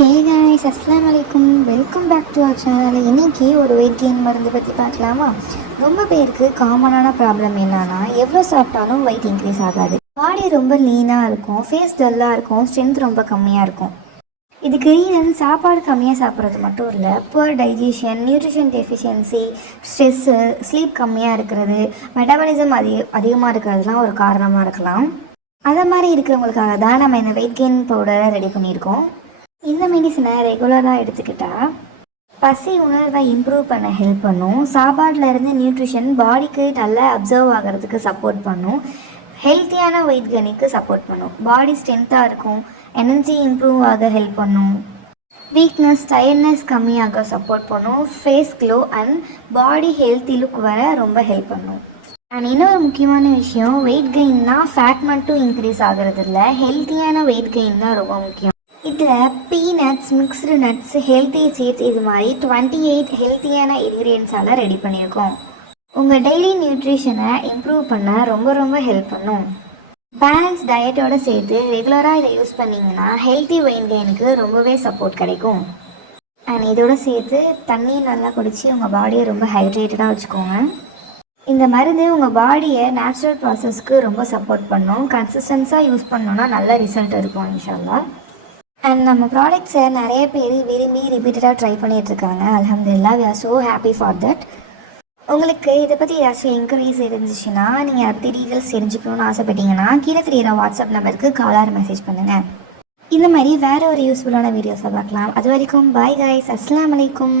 ஹே guys, அஸ்ஸலாமு அலைக்கும். Welcome back to our channel. இன்றைக்கி ஒரு வெயிட் கெயின் மருந்து பற்றி பார்க்கலாமா? ரொம்ப பேருக்கு காமனான ப்ராப்ளம் என்னன்னா, எவ்வளோ சாப்பிட்டாலும் வெயிட் இன்க்ரீஸ் ஆகாது. பாடி ரொம்ப லீனாக இருக்கும், ஃபேஸ் டல்லாக இருக்கும், ஸ்ட்ரென்த் ரொம்ப கம்மியாக இருக்கும். இதுக்கு ரீசன் சாப்பாடு கம்மியாக சாப்பிட்றது மட்டும் இல்லை, poor digestion, nutrition deficiency, stress, sleep கம்மியாக இருக்கிறது, மெட்டபாலிசம் அதிகமாக இருக்கிறதுலாம் ஒரு காரணமாக இருக்கலாம். அதை மாதிரி இருக்கிறவங்களுக்காக தான் நம்ம இந்த வெயிட் கெயின் பவுடரை ரெடி பண்ணியிருக்கோம். இந்த மெடிசனை ரெகுலராக எடுத்துக்கிட்டால் பசி உணர்வை இம்ப்ரூவ் பண்ண ஹெல்ப் பண்ணும். சாப்பாட்டில் நியூட்ரிஷன் பாடிக்கு நல்லா அப்சர்வ் ஆகிறதுக்கு சப்போர்ட் பண்ணும். ஹெல்த்தியான வெயிட் கெயினுக்கு சப்போர்ட் பண்ணும். பாடி ஸ்ட்ரென்த்தாக இருக்கும், எனர்ஜி இம்ப்ரூவ் ஆக ஹெல்ப் பண்ணும். வீக்னஸ், டயர்ட்னஸ் கம்மியாக சப்போர்ட் பண்ணும். Face glow and body healthy look வர ரொம்ப ஹெல்ப் பண்ணும். அண்ட் இன்னொரு முக்கியமான விஷயம், வெயிட் கெயின்னா ஃபேட் மட்டும் இன்க்ரீஸ் ஆகிறது இல்லை, ஹெல்த்தியான வெயிட் கெயின் தான் ரொம்ப முக்கியம். இதில் peanuts, mixed nuts, healthy seeds இது மாதிரி 28 ஹெல்த்தியான இன்க்ரீடியன்ஸால் ரெடி பண்ணியிருக்கோம். உங்கள் டெய்லி நியூட்ரிஷனை இம்ப்ரூவ் பண்ண ரொம்ப ஹெல்ப் பண்ணும். பேலன்ஸ் டயட்டோடு சேர்த்து ரெகுலராக இதை யூஸ் பண்ணிங்கன்னா ஹெல்த்தி வெயிட் கெயினுக்கு ரொம்பவே சப்போர்ட் கிடைக்கும். அண்ட் இதோடு சேர்த்து தண்ணியை நல்லா குடித்து உங்கள் பாடியை ரொம்ப ஹைட்ரேட்டடாக வச்சுக்கோங்க. இந்த மருந்து உங்கள் பாடியை நேச்சுரல் ப்ராசஸ்க்கு ரொம்ப சப்போர்ட் பண்ணும். கன்சிஸ்டன்ஸாக யூஸ் பண்ணோன்னா நல்ல ரிசல்ட் இருக்கும் இன்ஷால்லா. அண்ட் நம்ம ப்ராடக்ட்ஸை நிறைய பேர் விரும்பி ரிப்பீட்டடாக ட்ரை பண்ணிகிட்ருக்காங்க. அல்ஹம்துலில்லாஹ், we are so happy for that. உங்களுக்கு இதை பற்றி ஏதாச்சும் என்கொயரிஸ் இருந்துச்சுன்னா, நீங்கள் அப்படி டீட்டெயில்ஸ் தெரிஞ்சுக்கணுன்னு ஆசைப்பட்டீங்கன்னா கீழே தெரியிற வாட்ஸ்அப் நம்பருக்கு காலார் மெசேஜ் பண்ணுங்கள். இந்த மாதிரி வேறு ஒரு யூஸ்ஃபுல்லான வீடியோஸை பார்க்கலாம். அது வரைக்கும் பாய் காய்ஸ், அஸ்ஸலாமு அலைக்கும்.